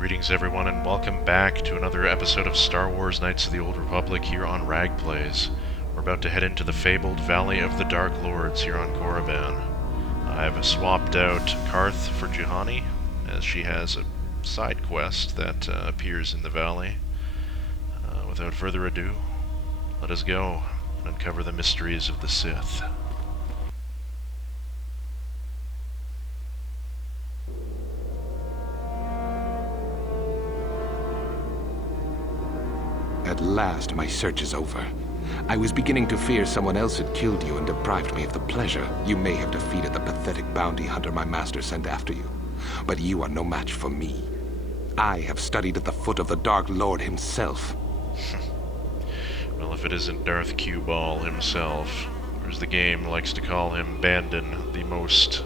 Greetings everyone and welcome back to another episode of Star Wars Knights of the Old Republic here on Rag Plays. We're about to head into the fabled Valley of the Dark Lords here on Korriban. I've swapped out Karth for Juhani, as she has a side quest that appears in the valley. Without further ado, let us go and uncover the mysteries of the Sith. At last, my search is over. I was beginning to fear someone else had killed you and deprived me of the pleasure you may have defeated the pathetic bounty hunter my master sent after you. But you are no match for me. I have studied at the foot of the Dark Lord himself. Well, if it isn't Darth Q-Ball himself, or as the game likes to call him, Bandon, the most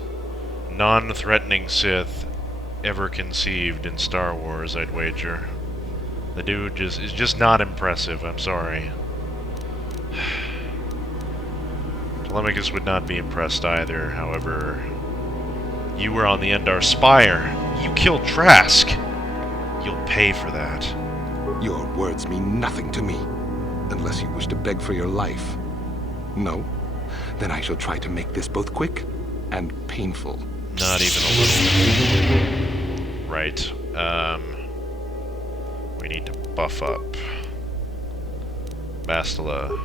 non-threatening Sith ever conceived in Star Wars, I'd wager. The dude is just not impressive, I'm sorry. Telemachus would not be impressed either, however. You were on the Endar Spire. You killed Trask. You'll pay for that. Your words mean nothing to me, unless you wish to beg for your life. No? Then I shall try to make this both quick and painful. Not even a little. Right. We need to buff up Bastila.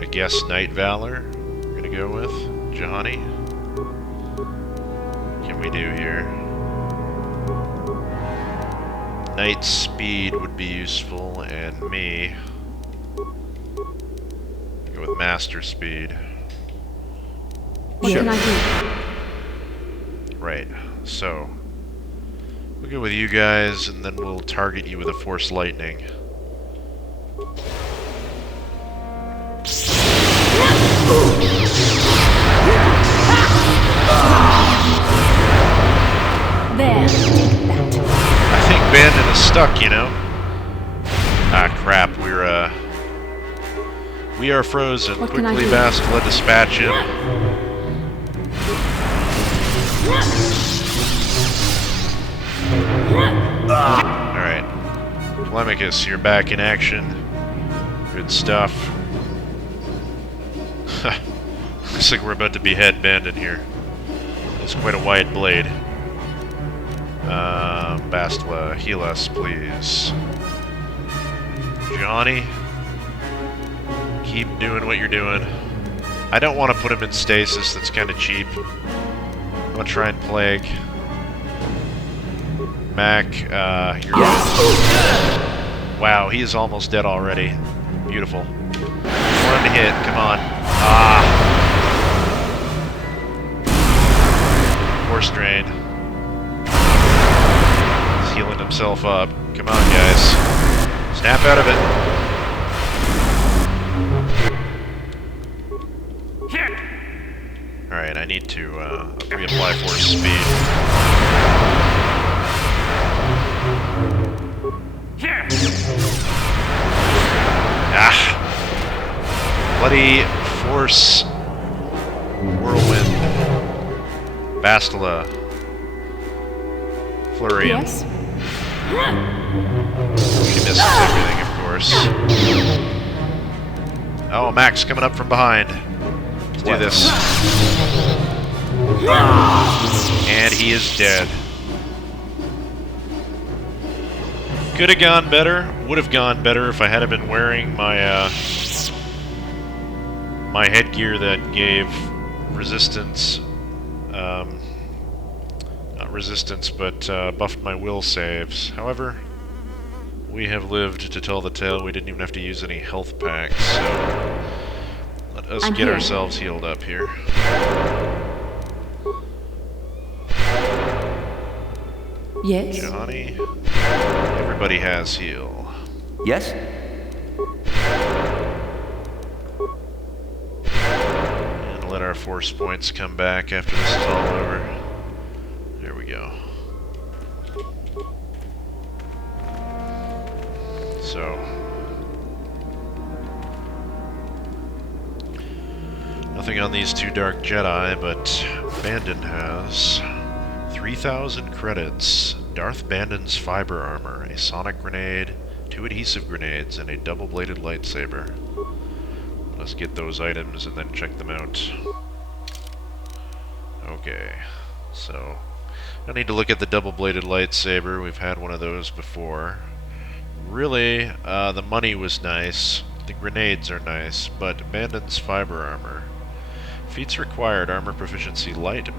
I guess Night Valor we're gonna go with. Juhani. What can we do here? Night Speed would be useful, and me. Go with Master Speed. What can I do? Right, so we'll go with you guys, and then we'll target you with a Force Lightning. There, take that. I think Bandon is stuck, you know? Ah, crap, we are frozen. What can I Quickly, do? Bastila, dispatch him. Alright. Telemachus, you're back in action. Good stuff. Looks like we're about to behead Bandon here. It's quite a wide blade. Bastila, heal us, please. Johnny, keep doing what you're doing. I don't want to put him in stasis, that's kind of cheap. I'm gonna try and plague. Mac, you're dead. Wow, he is almost dead already. Beautiful. One hit, come on. Ah. Force drain. He's healing himself up. Come on, guys. Snap out of it. Alright, I need to reapply Force Speed. Ah! Bloody Force Whirlwind. Bastila. Flurry. Yes? She misses everything, of course. Oh, Mac's coming up from behind. Let's do this. And he is dead. Could have gone better. Would have gone better if I had been wearing my my headgear that gave resistance. Not resistance, but buffed my will saves. However, we have lived to tell the tale. We didn't even have to use any health packs, so let us get ourselves healed up here. Yes? Johnny, everybody has heal. Yes? And let our force points come back after this is all over. There we go. So, nothing on these two Dark Jedi, but Bandon has 3,000 credits. Darth Bandon's fiber armor, a sonic grenade, 2 adhesive grenades, and a double-bladed lightsaber. Let's get those items and then check them out. Okay, so I need to look at the double-bladed lightsaber. We've had one of those before. Really, the money was nice. The grenades are nice, but Bandon's fiber armor. Feats required: armor proficiency light,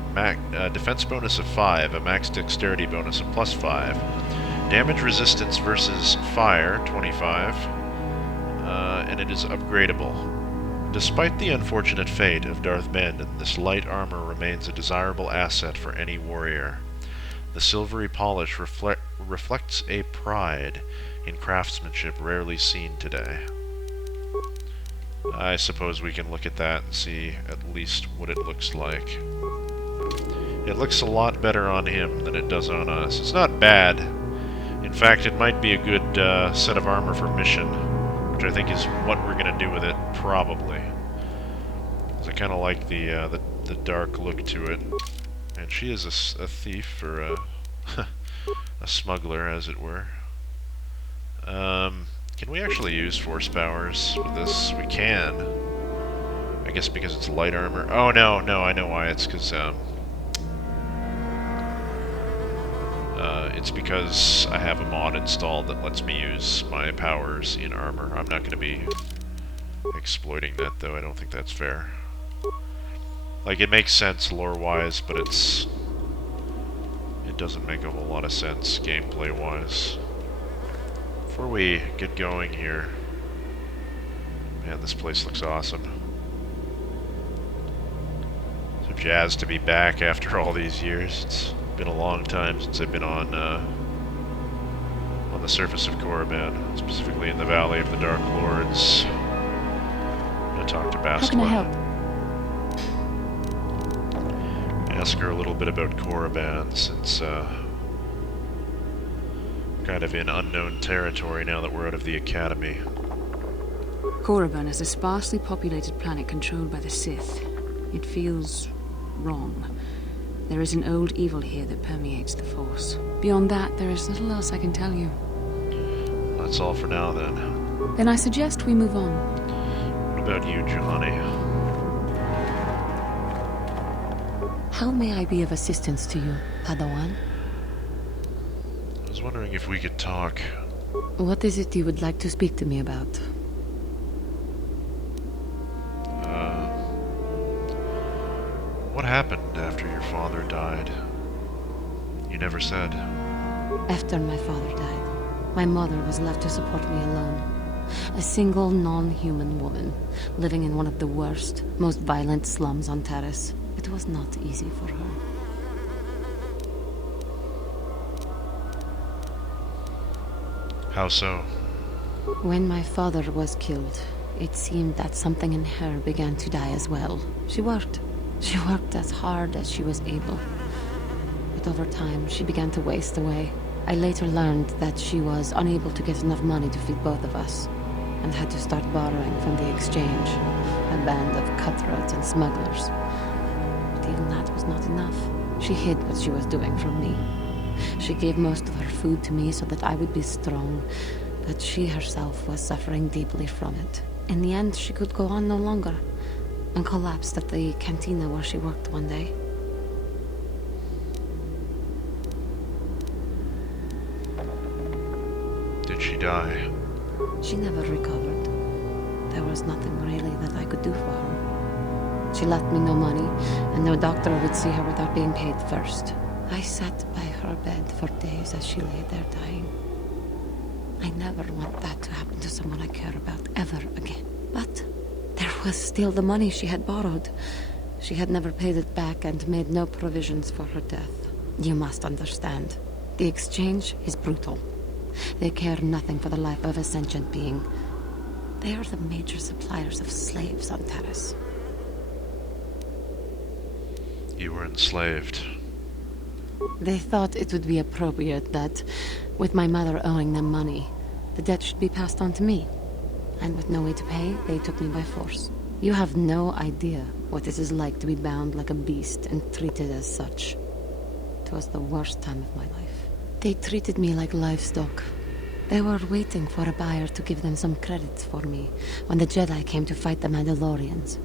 defense bonus of 5, a max dexterity bonus of +5, damage resistance versus fire 25, and it is upgradable. Despite the unfortunate fate of Darth Bandon, this light armor remains a desirable asset for any warrior. The silvery polish reflects a pride in craftsmanship rarely seen today. I suppose we can look at that and see at least what it looks like. It looks a lot better on him than it does on us. It's not bad. In fact, it might be a good set of armor for mission, which I think is what we're going to do with it, probably. Because I kind of like the dark look to it. And she is a thief, or a smuggler, as it were. Can we actually use force powers with this? We can. I guess because it's light armor. Oh, no, I know why. It's because, it's because I have a mod installed that lets me use my powers in armor. I'm not going to be exploiting that, though. I don't think that's fair. Like, it makes sense lore-wise, but it doesn't make a whole lot of sense gameplay-wise. Before we get going here, man, this place looks awesome. So jazzed to be back after all these years. It's been a long time since I've been on the surface of Korriban, specifically in the Valley of the Dark Lords. I'm gonna talk to Bastila. How can I help? Ask her a little bit about Korriban, since kind of in unknown territory now that we're out of the Academy. Korriban is a sparsely populated planet controlled by the Sith. It feels wrong. There is an old evil here that permeates the Force. Beyond that, there is little else I can tell you. That's all for now, then. Then I suggest we move on. What about you, Johnny? How may I be of assistance to you, Padawan? I was wondering if we could talk. What is it you would like to speak to me about? What happened after your father died? You never said. After my father died, my mother was left to support me alone. A single non-human woman, living in one of the worst, most violent slums on Taris. It was not easy for her. How so? When my father was killed, it seemed that something in her began to die as well. She worked as hard as she was able. But over time, she began to waste away. I later learned that she was unable to get enough money to feed both of us, and had to start borrowing from the exchange, a band of cutthroats and smugglers. But even that was not enough. She hid what she was doing from me. She gave most of her food to me so that I would be strong, but she herself was suffering deeply from it. In the end, she could go on no longer, and collapsed at the cantina where she worked one day. Did she die? She never recovered. There was nothing really that I could do for her. She left me no money, and no doctor would see her without being paid first. I sat by her bed for days as she lay there dying. I never want that to happen to someone I care about ever again. But there was still the money she had borrowed. She had never paid it back and made no provisions for her death. You must understand. The exchange is brutal. They care nothing for the life of a sentient being. They are the major suppliers of slaves on Taris. You were enslaved. They thought it would be appropriate that, with my mother owing them money, the debt should be passed on to me. And with no way to pay, they took me by force. You have no idea what it is like to be bound like a beast and treated as such. To was the worst time of my life. They treated me like livestock. They were waiting for a buyer to give them some credit for me when the Jedi came to fight the Mandalorians.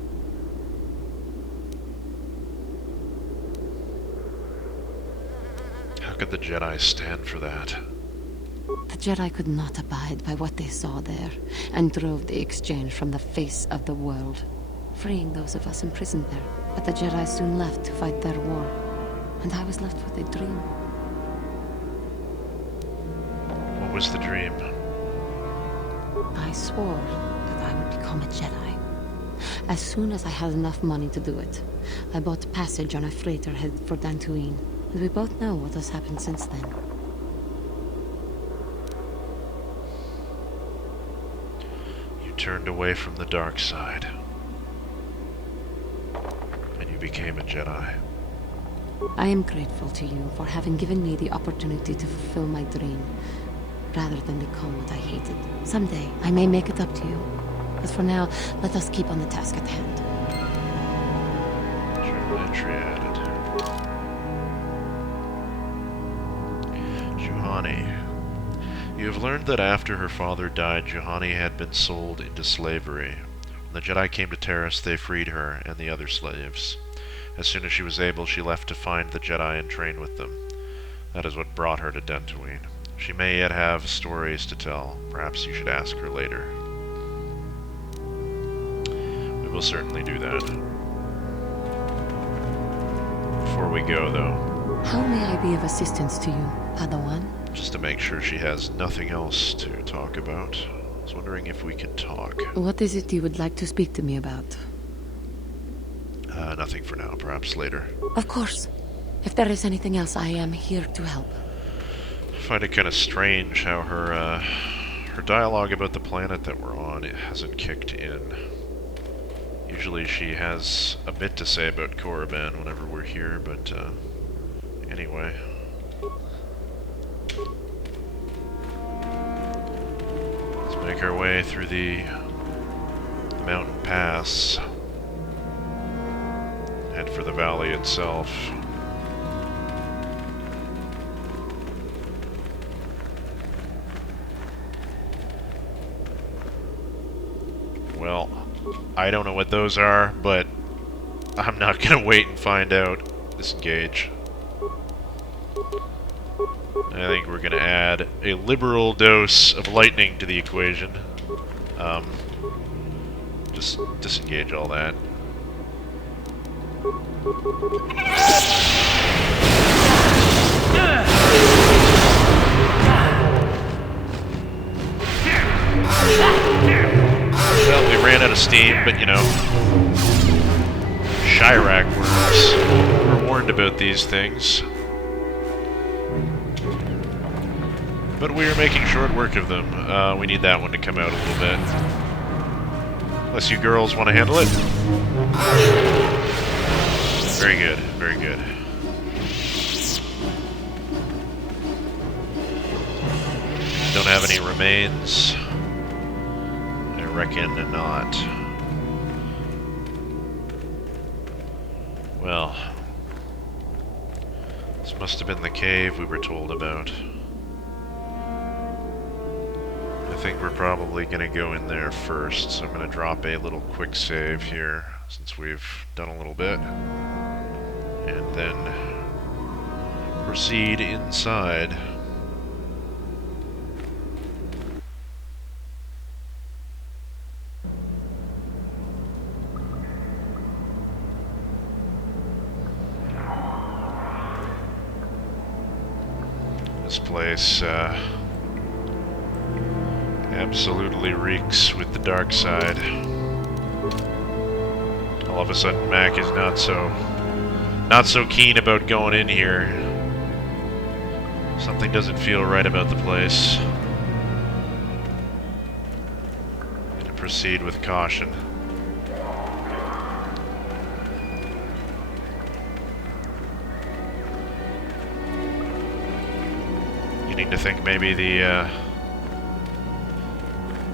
How could the Jedi stand for that? The Jedi could not abide by what they saw there, and drove the exchange from the face of the world, freeing those of us imprisoned there. But the Jedi soon left to fight their war, and I was left with a dream. What was the dream? I swore that I would become a Jedi. As soon as I had enough money to do it, I bought passage on a freighter headed for Dantooine, and we both know what has happened since then. You turned away from the dark side. And you became a Jedi. I am grateful to you for having given me the opportunity to fulfill my dream, rather than become what I hated. Someday, I may make it up to you. But for now, let us keep on the task at hand. Journal entry added. Juhani. You have learned that after her father died, Juhani had been sold into slavery. When the Jedi came to Terrace, they freed her and the other slaves. As soon as she was able, she left to find the Jedi and train with them. That is what brought her to Dantooine. She may yet have stories to tell. Perhaps you should ask her later. We will certainly do that. Before we go, though... How may I be of assistance to you, Padawan? Just to make sure she has nothing else to talk about. I was wondering if we could talk. What is it you would like to speak to me about? Nothing for now. Perhaps later. Of course. If there is anything else, I am here to help. I find it kind of strange how her dialogue about the planet that we're on, it hasn't kicked in. Usually she has a bit to say about Korriban whenever we're here, but anyway. Let's make our way through the mountain pass. Head for the valley itself. Well, I don't know what those are, but I'm not gonna wait and find out. Disengage. I think we're gonna add a liberal dose of lightning to the equation. Just disengage all that. Well, we ran out of steam, but you know, Shyrack worms. We're warned about these things. But we are making short work of them. We need that one to come out a little bit. Unless you girls want to handle it. Very good, very good. Don't have any remains. I reckon not. Well, this must have been the cave we were told about. I think we're probably going to go in there first, so I'm going to drop a little quick save here, since we've done a little bit. And then proceed inside. This place absolutely reeks with the dark side. All of a sudden Mac is not so keen about going in here. Something doesn't feel right about the place. Gonna proceed with caution. Beginning to think maybe the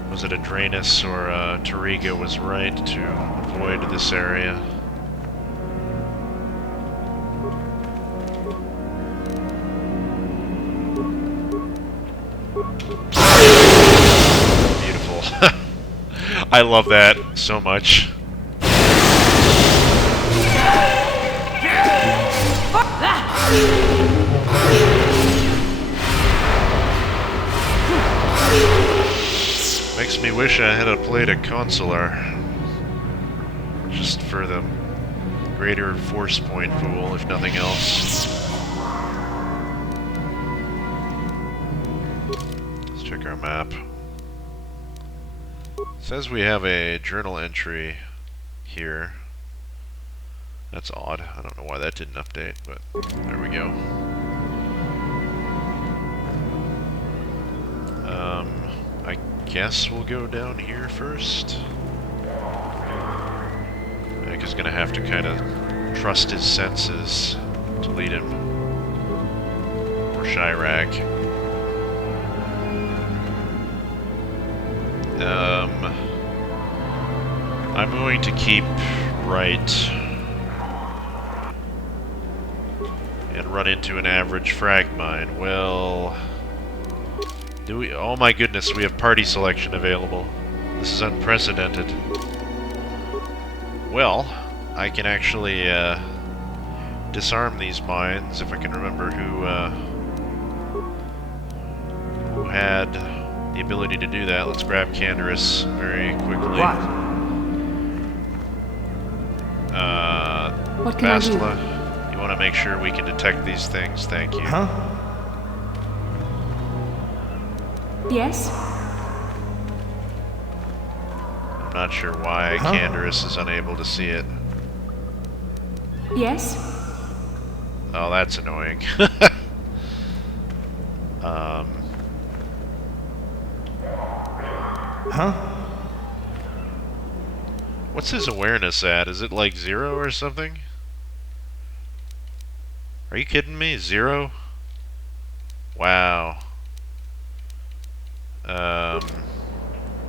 was it Adranus or Tariga was right to avoid this area. Beautiful. I love that so much. Makes me wish I had played a KotOR. Just for the greater force point pool, if nothing else. Let's check our map. It says we have a journal entry here. That's odd. I don't know why that didn't update, but there we go. I guess we'll go down here first. Nick is gonna have to kind of trust his senses to lead him. Or Shyrack. I'm going to keep right and run into an average frag mine. Well, do we? Oh my goodness, we have party selection available. This is unprecedented. Well, I can actually disarm these mines if I can remember who had the ability to do that. Let's grab Canderous very quickly. What can I do? Bastila, you want to make sure we can detect these things? Thank you. Huh? Yes? I'm not sure why Canderous is unable to see it. Yes? Oh, that's annoying. Huh? What's his awareness at? Is it like 0 or something? Are you kidding me? 0? Wow.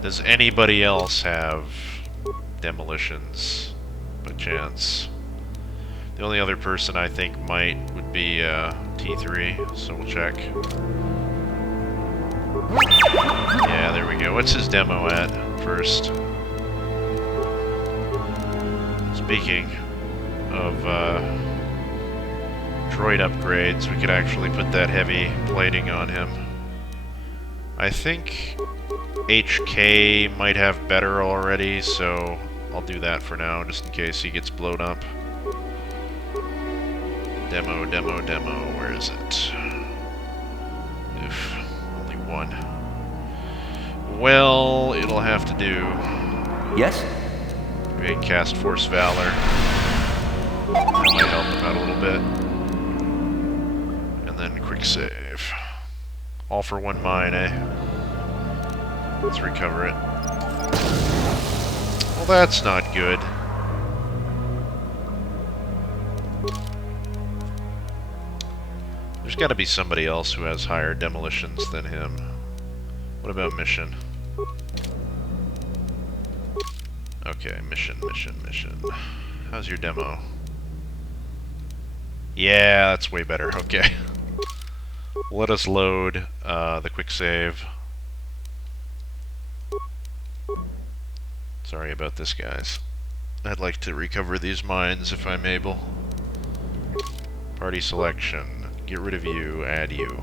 Does anybody else have demolitions by chance? The only other person I think might would be T3, so we'll check. Yeah, there we go. What's his demo at first? Speaking of droid upgrades, we could actually put that heavy plating on him. I think HK might have better already, so I'll do that for now, just in case he gets blown up. Demo, where is it? Oof, only one. Well, it'll have to do. Yes? We can cast Force Valor. That might help him out a little bit. And then quick save. All for one mine, eh? Let's recover it. Well, that's not good. There's got to be somebody else who has higher demolitions than him. What about mission? Okay, mission. How's your demo? Yeah, that's way better. Okay. Let us load the quick save. Sorry about this, guys. I'd like to recover these mines if I'm able. Party selection. Get rid of you, add you.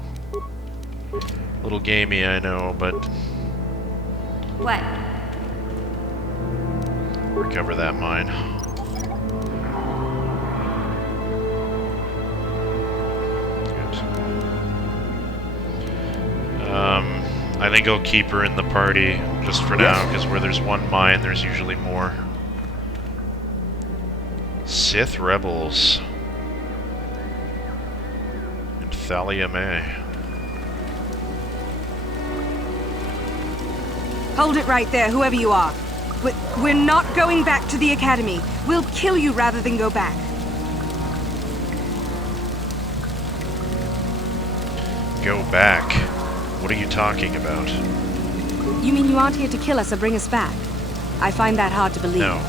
Little gamey, I know, but... What? Recover that mine. I think I'll keep her in the party just for now, because where there's one mine, there's usually more. Sith Rebels. And Thalia May. Hold it right there, whoever you are. We're not going back to the Academy. We'll kill you rather than go back. Go back? What are you talking about? You mean you aren't here to kill us or bring us back? I find that hard to believe. No.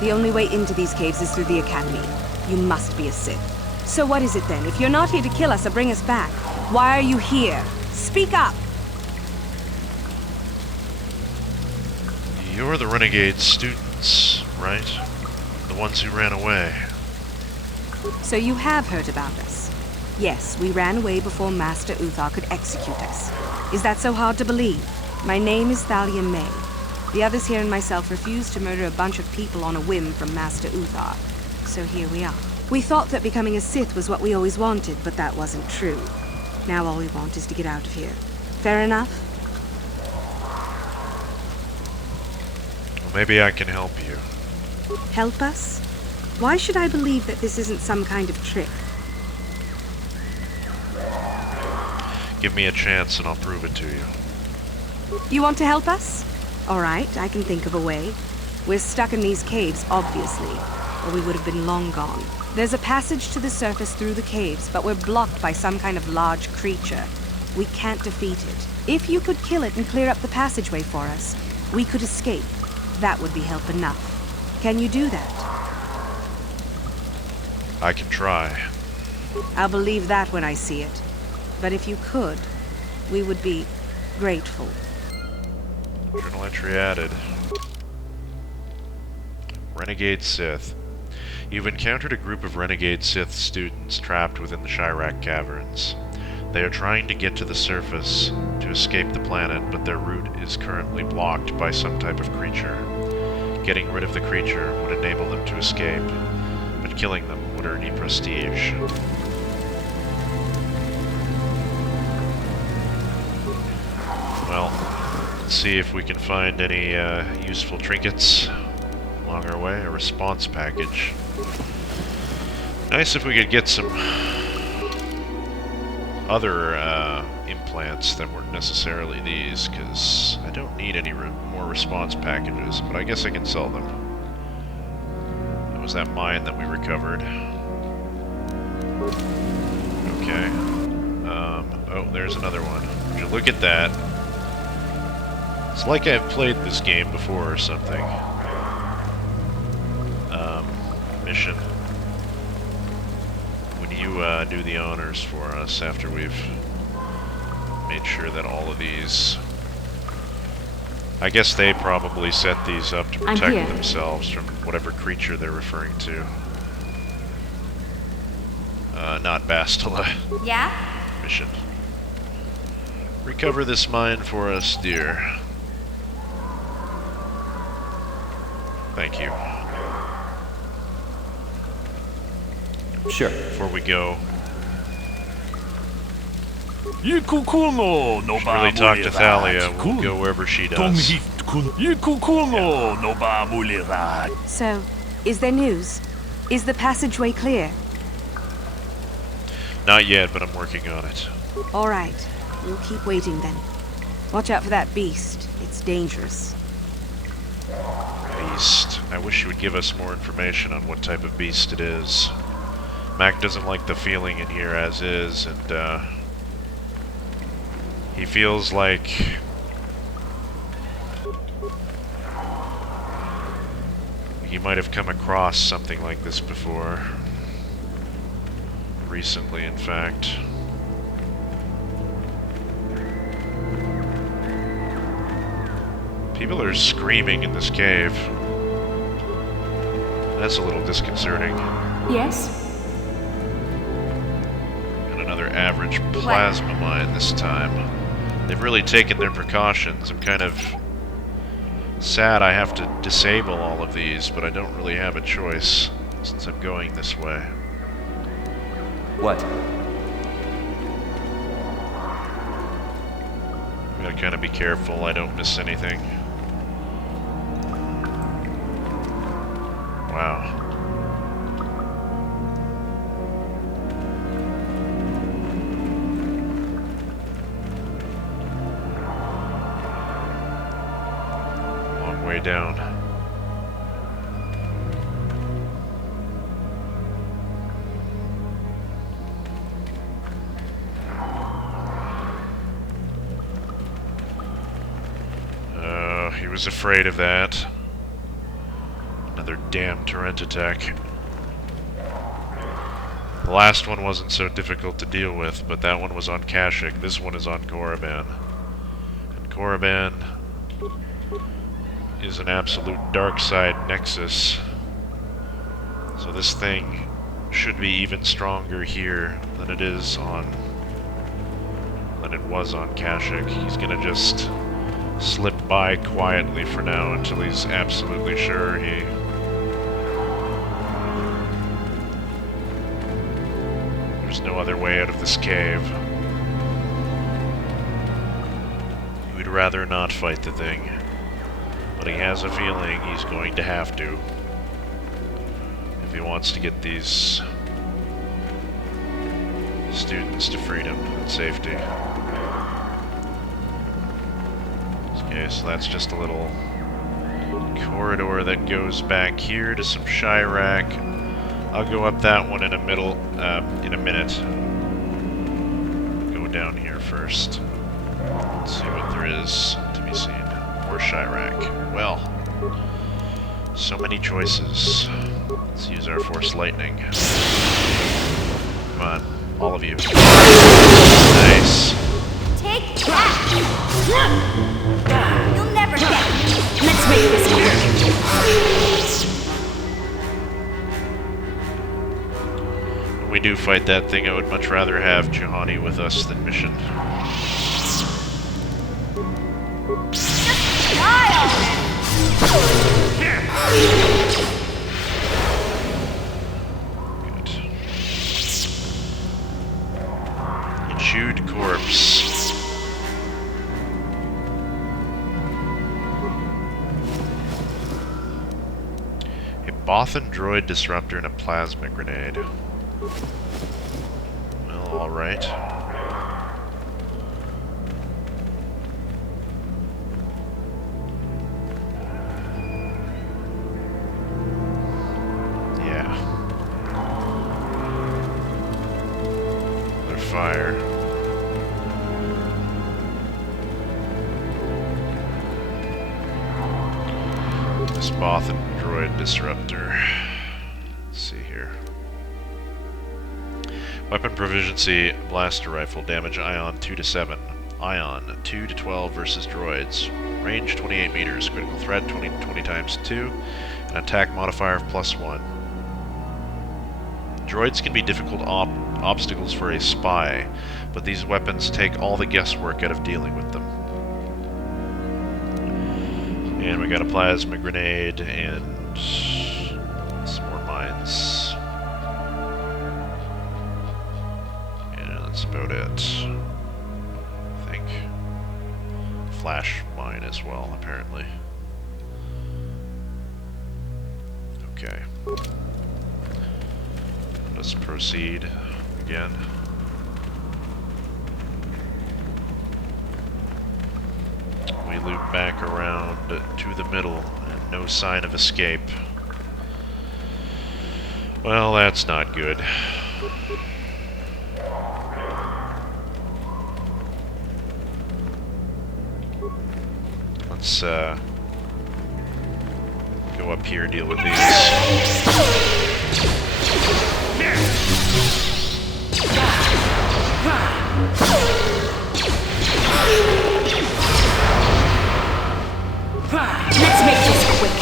The only way into these caves is through the Academy. You must be a Sith. So what is it then? If you're not here to kill us or bring us back, why are you here? Speak up! You're the Renegade students, right? The ones who ran away. So you have heard about us? Yes, we ran away before Master Uthar could execute us. Is that so hard to believe? My name is Thalia May. The others here and myself refused to murder a bunch of people on a whim from Master Uthar. So here we are. We thought that becoming a Sith was what we always wanted, but that wasn't true. Now all we want is to get out of here. Fair enough? Well, maybe I can help you. Help us? Why should I believe that this isn't some kind of trick? Give me a chance and I'll prove it to you. You want to help us? All right, I can think of a way. We're stuck in these caves, obviously, or we would have been long gone. There's a passage to the surface through the caves, but we're blocked by some kind of large creature. We can't defeat it. If you could kill it and clear up the passageway for us, we could escape. That would be help enough. Can you do that? I can try. I'll believe that when I see it. But if you could, we would be grateful. Journal entry added. Renegade Sith. You've encountered a group of Renegade Sith students trapped within the Shyrack caverns. They are trying to get to the surface to escape the planet, but their route is currently blocked by some type of creature. Getting rid of the creature would enable them to escape, but killing them would earn you prestige. Well, let's see if we can find any useful trinkets along our way. A response package. Nice if we could get some other implants that weren't necessarily these, because I don't need any more response packages, but I guess I can sell them. That was that mine that we recovered. Okay. Oh, there's another one. Would you look at that? It's like I've played this game before or something. Mission. Would you do the honors for us after we've made sure that all of these... I guess they probably set these up to protect themselves from whatever creature they're referring to. Not Bastila. Yeah? Mission. Recover this mine for us, dear. Thank you. Sure. Before we go, You really talk to Thalia. We'll go wherever she does. So, is there news? Is the passageway clear? Not yet, but I'm working on it. All right. We'll keep waiting then. Watch out for that beast. It's dangerous. Beast. I wish you would give us more information on what type of beast it is. Mac doesn't like the feeling in here as is, and he feels like he might have come across something like this before. Recently, in fact. People are screaming in this cave. That's a little disconcerting. Yes? And another average plasma mine this time. They've really taken their precautions. I'm kind of sad I have to disable all of these, but I don't really have a choice since I'm going this way. What? I gotta kind of be careful I don't miss anything. Wow. Long way down. He was afraid of that. Another damn torrent attack. The last one wasn't so difficult to deal with, but that one was on Kashyyyk. This one is on Korriban. And Korriban is an absolute dark side nexus. So this thing should be even stronger here than it was on Kashyyyk. He's gonna just slip by quietly for now until he's absolutely sure there's no other way out of this cave. He would rather not fight the thing, but he has a feeling he's going to have to if he wants to get these students to freedom and safety. Okay, so that's just a little corridor that goes back here to some Shyrack. I'll go up that one in a minute. Go down here first. Let's see what there is to be seen. More Shyrack. Well, so many choices. Let's use our Force Lightning. Come on, all of you. Nice. Take that! You'll never get me. Let's make this work. When we do fight that thing, I would much rather have Juhani with us than Mission. Just die already! Good. A chewed corpse. A Bothan droid disruptor and a plasma grenade. Well, alright. Yeah. Another fire. This Bothan droid disruptor. Let's see here. Weapon proficiency, blaster rifle, damage ion 2 to 7, ion 2 to 12 versus droids, range 28 meters, critical threat 20 times 2, and attack modifier of +1. Droids can be difficult obstacles for a spy, but these weapons take all the guesswork out of dealing with them. And we got a plasma grenade and some more mines. That's about it, I think. Flash mine as well, apparently. Okay. Let's proceed again. We loop back around to the middle, and no sign of escape. Well, that's not good. Let's go up here, deal with these. Let's make this quick.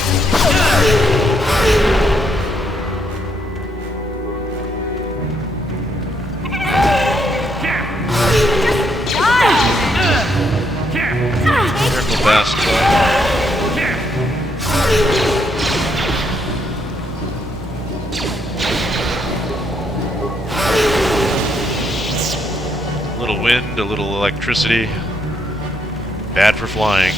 Careful, bastard. A little wind, a little electricity. Bad for flying.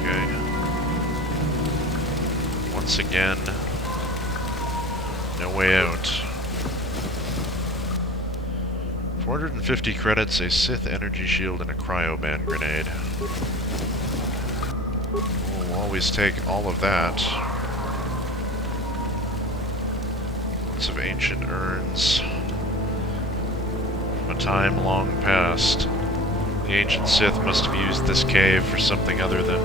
Okay. Once again, no way out. 450 credits, a Sith energy shield, and a cryo-band grenade. We'll always take all of that. Lots of ancient urns. From a time long past, the ancient Sith must have used this cave for something other than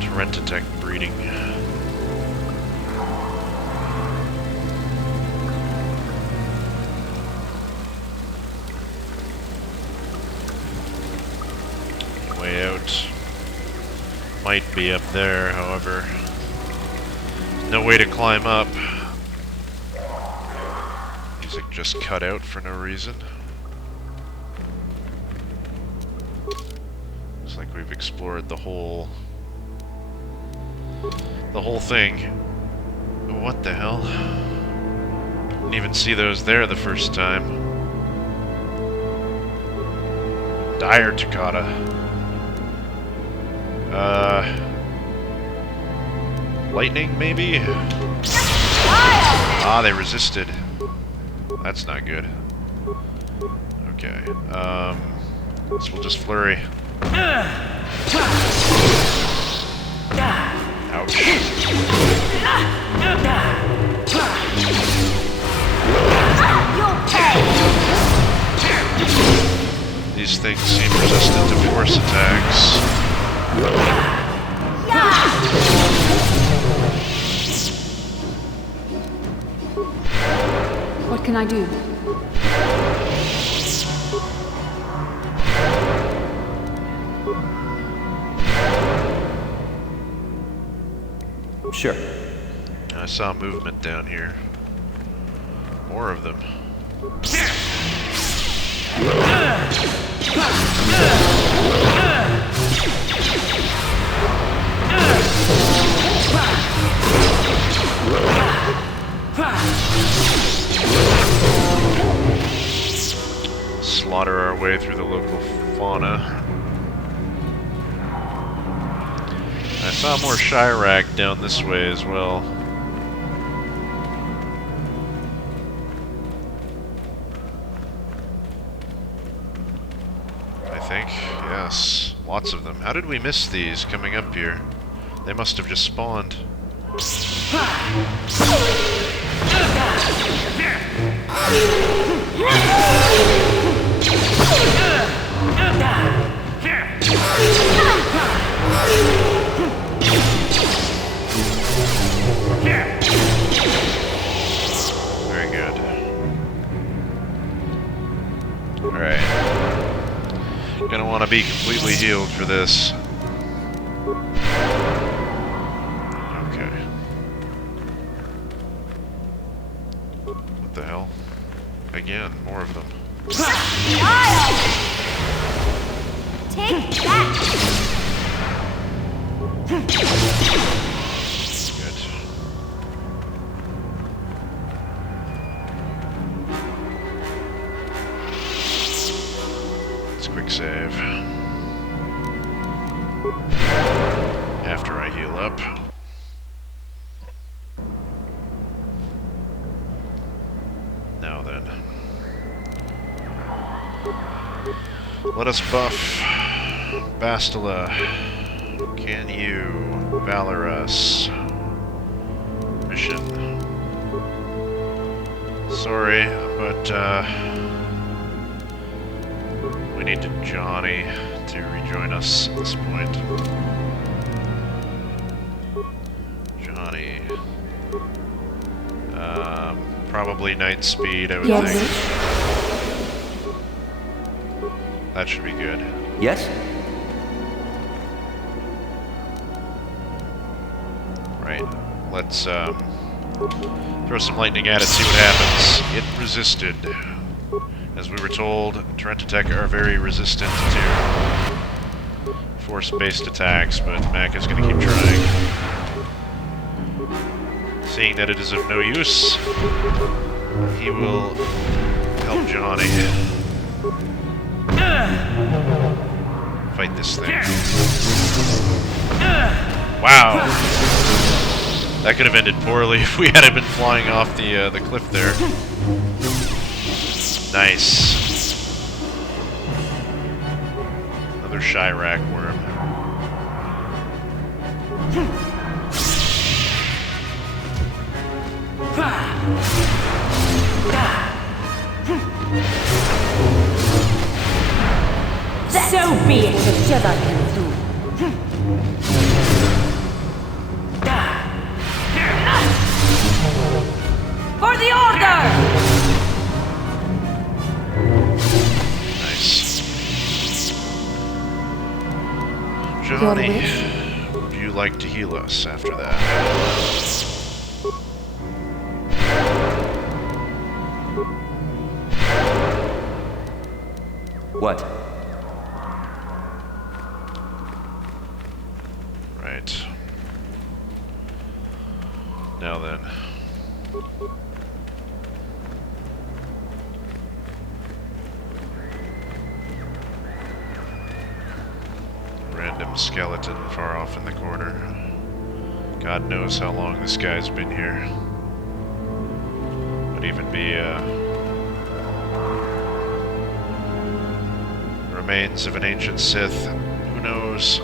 Terentitech breeding. might be up there, however. No way to climb up. Music just cut out for no reason. Looks like we've explored the whole thing. What the hell? Didn't even see those there the first time. Dire Takata. Lightning, maybe? Ah, they resisted. That's not good. Okay, so we'll just flurry. Ouch. You'll pay! These things seem resistant to force attacks. What can I do? Sure. I saw movement down here. More of them. Slaughter our way through the local fauna. I saw more Shyrack down this way as well. I think, yes. Lots of them. How did we miss these coming up here? They must have just spawned. Very good. Alright. Gonna want to be completely healed for this. Okay. What the hell? Again, more of them. Take that! Good. Let's quick save. After I heal up. Now then. Let us buff Bastila. Can you valor us? Mission. Sorry, but we need Johnny to rejoin us at this point. Johnny. Probably night speed, I would think. That should be good. Yes? Right. Let's throw some lightning at it, see what happens. It resisted. As we were told, Trentotech are very resistant to force-based attacks, but Mac is going to keep trying. Seeing that it is of no use, he will help Johnny fight this thing. Wow! That could have ended poorly if we hadn't been flying off the cliff there. Nice. Another Shyrack worm. So be it. For the order! Nice. Your Johnny. wish? like to heal us after that? What? Right. Now then. Random skeleton far off in the corner. God knows how long this guy's been here. Could even be remains of an ancient Sith. Who knows?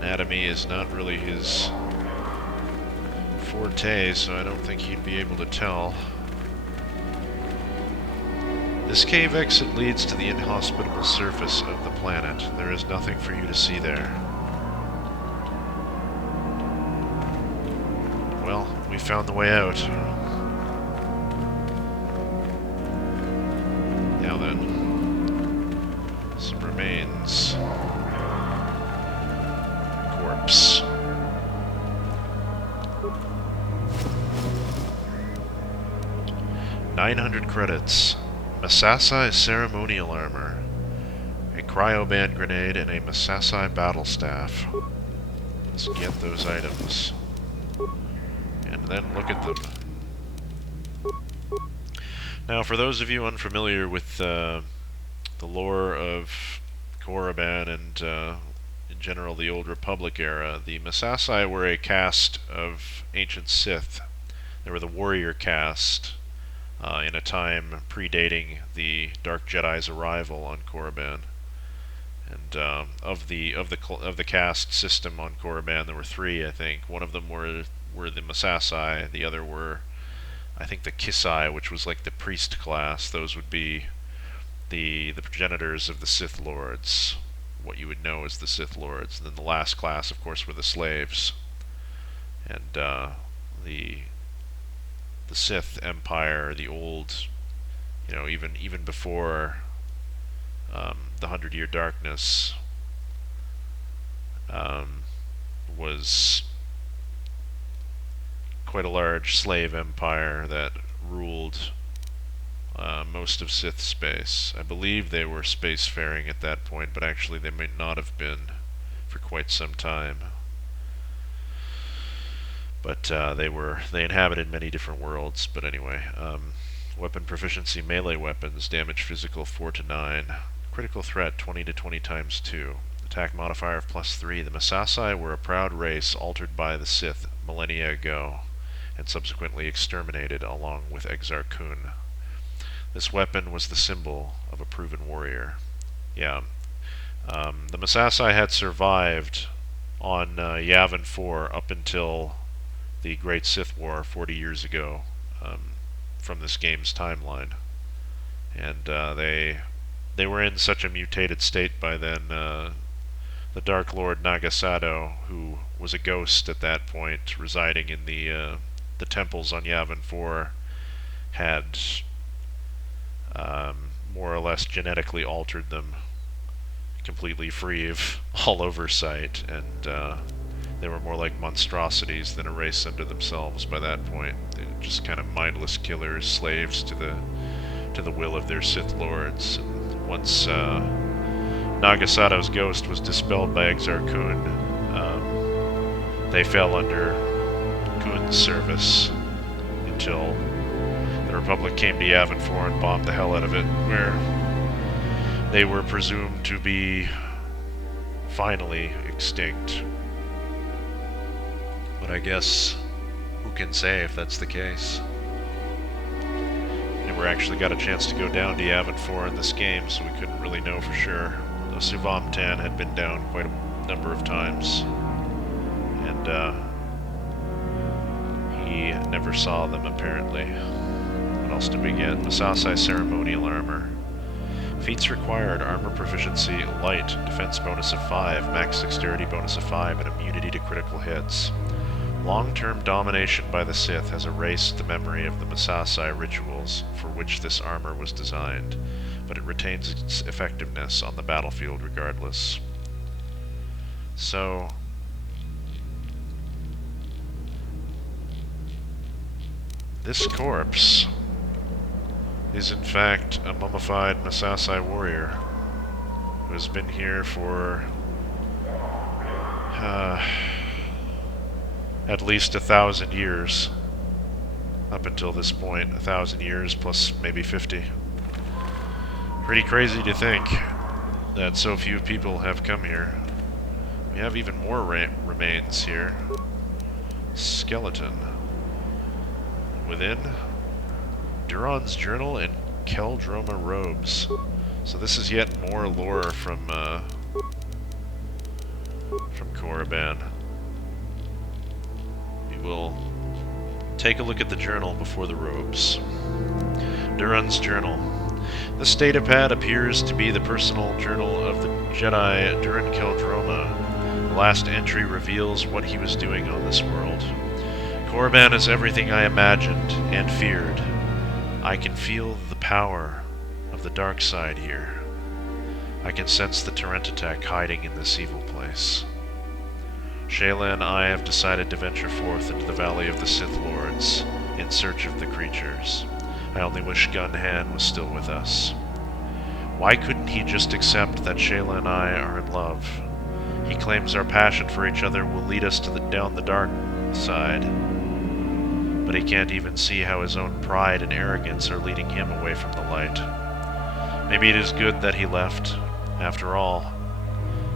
Anatomy is not really his forte, so I don't think he'd be able to tell. This cave exit leads to the inhospitable surface of the planet. There is nothing for you to see there. Well, we found the way out. Now then. Some remains. Corpse. $900 credits. Masasai ceremonial armor, a cryoband grenade, and a Masasai battle staff. Let's get those items. And then look at them. Now, for those of you unfamiliar with the lore of Korriban and in general the Old Republic era, the Masasai were a caste of ancient Sith. They were the warrior caste. In a time predating the Dark Jedi's arrival on Korriban, and of the caste system on Korriban, there were three, I think. One of them were the Masasai. The other were, I think, the Kisai, which was like the priest class. Those would be the progenitors of the Sith Lords, what you would know as the Sith Lords. And then the last class, of course, were the slaves, and the Sith Empire, the old, you know, even before the 100-Year Darkness, was quite a large slave empire that ruled most of Sith space. I believe they were spacefaring at that point, but actually they may not have been for quite some time. But they inhabited many different worlds. But anyway, weapon proficiency: melee weapons, damage physical 4 to 9, critical threat 20 to 20 times 2, attack modifier of +3. The Masasai were a proud race altered by the Sith millennia ago, and subsequently exterminated along with Exar Kun. This weapon was the symbol of a proven warrior. Yeah, the Masasai had survived on Yavin 4 up until the Great Sith War 40 years ago, from this game's timeline, and they were in such a mutated state by then. The Dark Lord Nagasado, who was a ghost at that point, residing in the temples on Yavin 4, had more or less genetically altered them, completely free of all oversight, and they were more like monstrosities than a race unto themselves by that point. They were just kind of mindless killers, slaves to the will of their Sith Lords. And once Nagasado's ghost was dispelled by Exar Kun, they fell under Kun's service until the Republic came to Yavin 4 and bombed the hell out of it, where they were presumed to be finally extinct. But I guess, who can say if that's the case? We never actually got a chance to go down to Yavin 4 in this game, so we couldn't really know for sure. Though Suvamtan had been down quite a number of times, and he never saw them, apparently. What else did we get? Masasai ceremonial armor. Feats required: armor proficiency light, defense bonus of 5, max dexterity bonus of 5, and immunity to critical hits. Long-term domination by the Sith has erased the memory of the Masasai rituals for which this armor was designed, but it retains its effectiveness on the battlefield regardless. So, this corpse is in fact a mummified Masasai warrior who has been here for at least 1,000 years. Up until this point, 1,000 years plus maybe 50. Pretty crazy to think that so few people have come here. We have even more remains here. Skeleton. Within, Duran's journal and Keldroma robes. So this is yet more lore from Korriban. We will take a look at the journal before the robes. Duran's journal. This datapad appears to be the personal journal of the Jedi Duran Keldroma. The last entry reveals what he was doing on this world. Korriban is everything I imagined and feared. I can feel the power of the dark side here. I can sense the Terentatek hiding in this evil place. Shayla and I have decided to venture forth into the Valley of the Sith Lords in search of the creatures. I only wish Gunhan was still with us. Why couldn't he just accept that Shayla and I are in love? He claims our passion for each other will lead us to down the dark side. But he can't even see how his own pride and arrogance are leading him away from the light. Maybe it is good that he left. After all,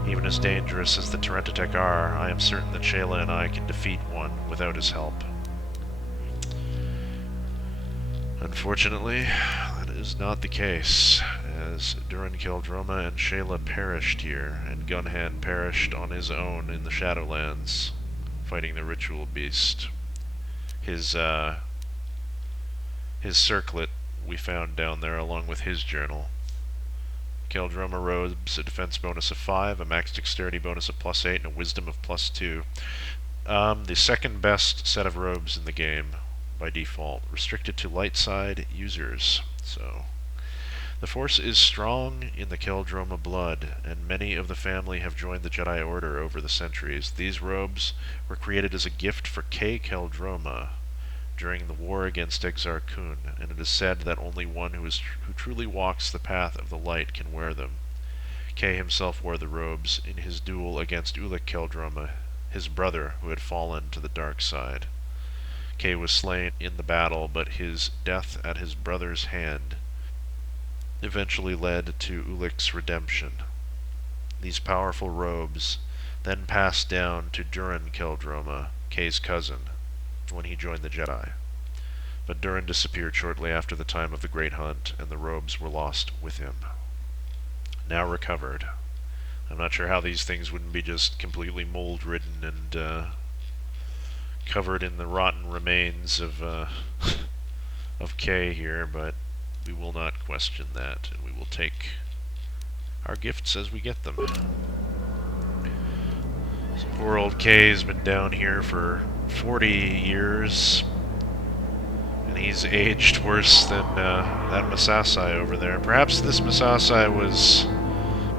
even as dangerous as the Terentatek are, I am certain that Shayla and I can defeat one without his help. Unfortunately, that is not the case, as Duran Keldroma and Shayla perished here, and Gunhan perished on his own in the Shadowlands, fighting the ritual beast. His circlet we found down there along with his journal. Keldroma robes a defense bonus of 5, a max dexterity bonus of +8, and a wisdom of +2. The second best set of robes in the game by default, restricted to light side users. So the Force is strong in the Keldroma blood, and many of the family have joined the Jedi Order over the centuries. These robes were created as a gift for Kay Keldroma during the war against Exar Kun, and it is said that only one who truly walks the path of the light can wear them. Kay himself wore the robes in his duel against Ulic Keldroma, his brother who had fallen to the dark side. Kay was slain in the battle, but his death at his brother's hand eventually led to Ulic's redemption. These powerful robes then passed down to Duran Keldroma, Kay's cousin, when he joined the Jedi. But Duran disappeared shortly after the time of the Great Hunt, and the robes were lost with him. Now recovered. I'm not sure how these things wouldn't be just completely mold-ridden and covered in the rotten remains of Kay here, but we will not question that, and we will take our gifts as we get them. So poor old Kay's been down here for 40 years, and he's aged worse than that Masasai over there. Perhaps this Masasai was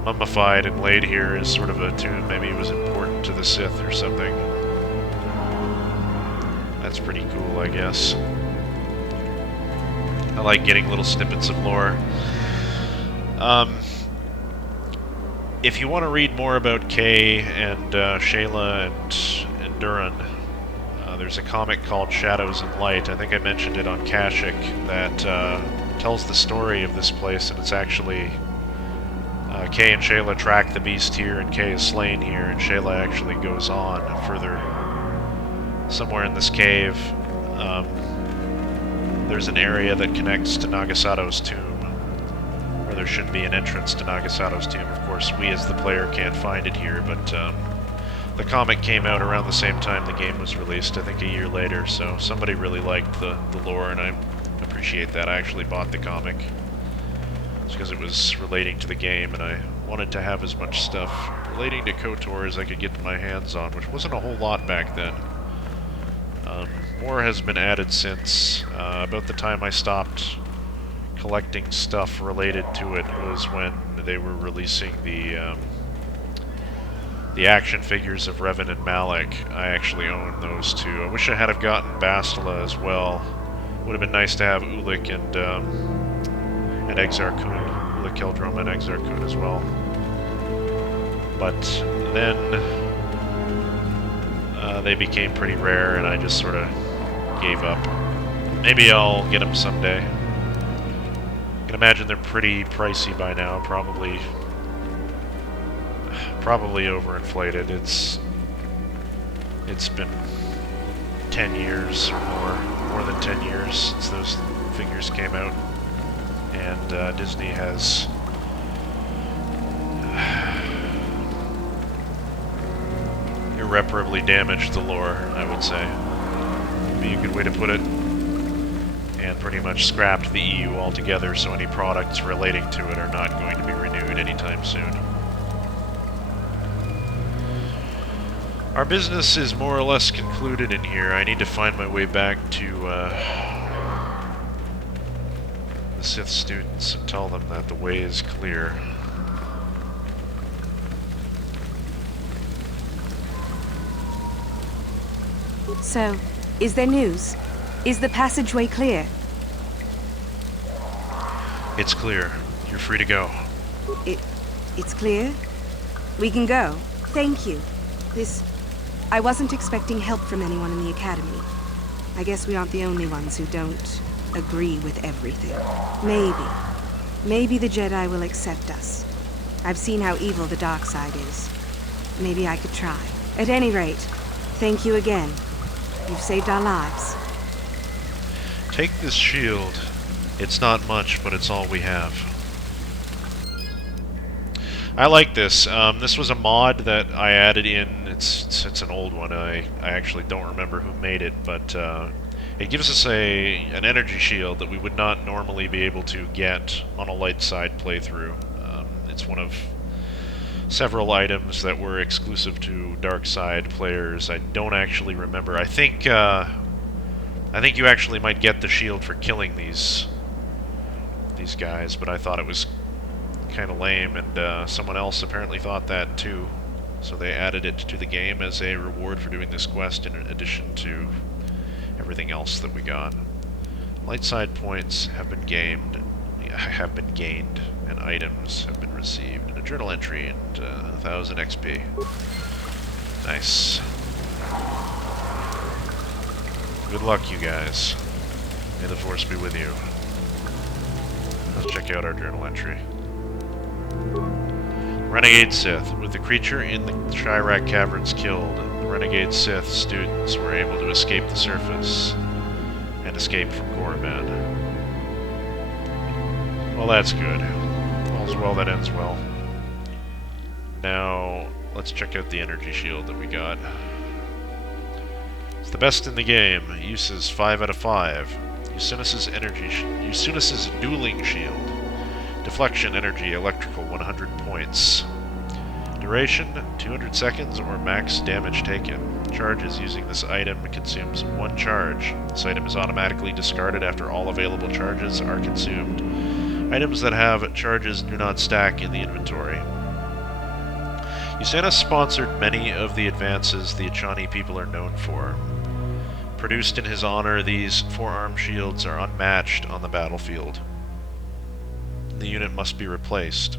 mummified and laid here as sort of a tomb. Maybe he was important to the Sith or something. That's pretty cool, I guess. I like getting little snippets of lore. If you want to read more about Kay and Shayla and Duran, there's a comic called Shadows and Light. I think I mentioned it on Kashyyyk, that tells the story of this place, and it's actually Kay and Shayla track the beast here, and Kay is slain here, and Shayla actually goes on further. Somewhere in this cave, there's an area that connects to Nagasato's tomb, where there should be an entrance to Nagasato's tomb. Of course, we as the player can't find it here, but the comic came out around the same time the game was released, I think a year later, so somebody really liked the lore, and I appreciate that. I actually bought the comic just because it was relating to the game, and I wanted to have as much stuff relating to KotOR as I could get my hands on, which wasn't a whole lot back then. More has been added since. About the time I stopped collecting stuff related to it was when they were releasing the action figures of Revan and Malak. I actually own those two. I wish I had have gotten Bastila as well. Would have been nice to have Ulik and Exar Kun, Ulik Keldrum and Exar Kun as well. But then they became pretty rare, and I just sort of gave up. Maybe I'll get them someday. I can imagine they're pretty pricey by now, probably overinflated. It's been 10 years or more than 10 years since those figures came out, and Disney has irreparably damaged the lore, I would say. Would be a good way to put it. And pretty much scrapped the EU altogether, so any products relating to it are not going to be renewed anytime soon. Our business is more or less concluded in here. I need to find my way back to the Sith students and tell them that the way is clear. So, is there news? Is the passageway clear? It's clear. You're free to go. It's clear? We can go. Thank you. I wasn't expecting help from anyone in the Academy. I guess we aren't the only ones who don't agree with everything. Maybe the Jedi will accept us. I've seen how evil the dark side is. Maybe I could try. At any rate, thank you again. You've saved our lives. Take this shield. It's not much, but it's all we have. I like this. This was a mod that I added in. It's an old one. I actually don't remember who made it, but it gives us an energy shield that we would not normally be able to get on a light side playthrough. It's one of several items that were exclusive to dark side players. I don't actually remember. I think you actually might get the shield for killing these guys, but I thought it was kind of lame, and someone else apparently thought that too. So they added it to the game as a reward for doing this quest in addition to everything else that we got. Light side points have been gained, and items have been received, and a journal entry and 1,000 XP. Nice. Good luck, you guys. May the Force be with you. Let's check out our journal entry. Renegade Sith. With the creature in the Shyrack caverns killed, the Renegade Sith students were able to escape the surface and escape from Korriban. Well, that's good. All's well that ends well. Now, let's check out the energy shield that we got. It's the best in the game. Uses 5 out of 5. Usinus's dueling shield. Deflection, energy, electrical, 100 points. Duration, 200 seconds or max damage taken. Charges using this item consumes 1 charge. This item is automatically discarded after all available charges are consumed. Items that have charges do not stack in the inventory. Usinus sponsored many of the advances the Achani people are known for. Produced in his honor, these forearm shields are unmatched on the battlefield. The unit must be replaced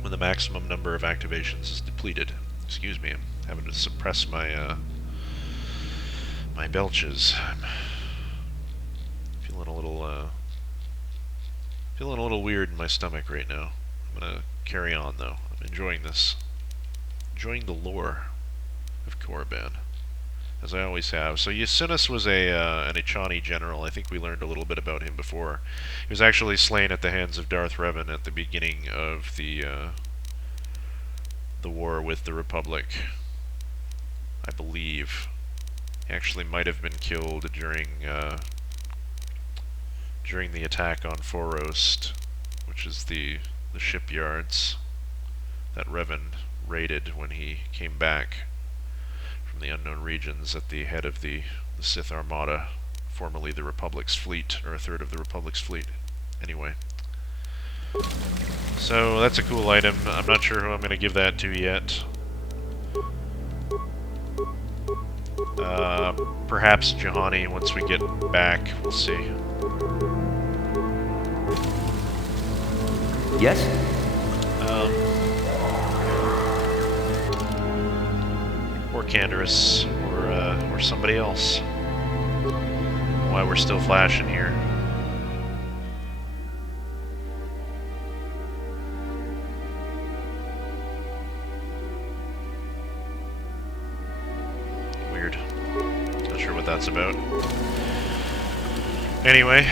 when the maximum number of activations is depleted. Excuse me, I'm having to suppress my my belches. I'm feeling a little weird in my stomach right now. I'm gonna carry on though. I'm enjoying this. Enjoying the lore of Korriban, as I always have. So Usinus was an Achani general. I think we learned a little bit about him before. He was actually slain at the hands of Darth Revan at the beginning of the war with the Republic, I believe. He actually might have been killed during the attack on Forost, which is the shipyards that Revan raided when he came back from the unknown regions at the head of the Sith Armada, formerly the Republic's fleet, or a third of the Republic's fleet. Anyway. So that's a cool item. I'm not sure who I'm going to give that to yet. Perhaps Juhani once we get back. We'll see. Yes? Or Canderous, or somebody else. Why we're still flashing here. Weird. Not sure what that's about. Anyway,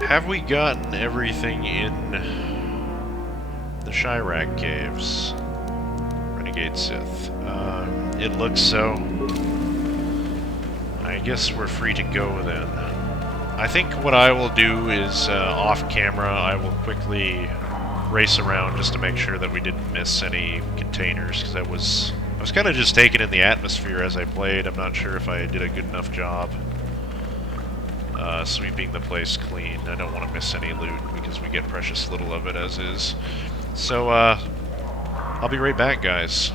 have we gotten everything in the Shyrack caves? Renegade Sith. It looks so. I guess we're free to go then. I think what I will do is, off camera, I will quickly race around just to make sure that we didn't miss any containers, because I was kind of just taking in the atmosphere as I played. I'm not sure if I did a good enough job sweeping the place clean. I don't want to miss any loot because we get precious little of it as is. So, I'll be right back, guys.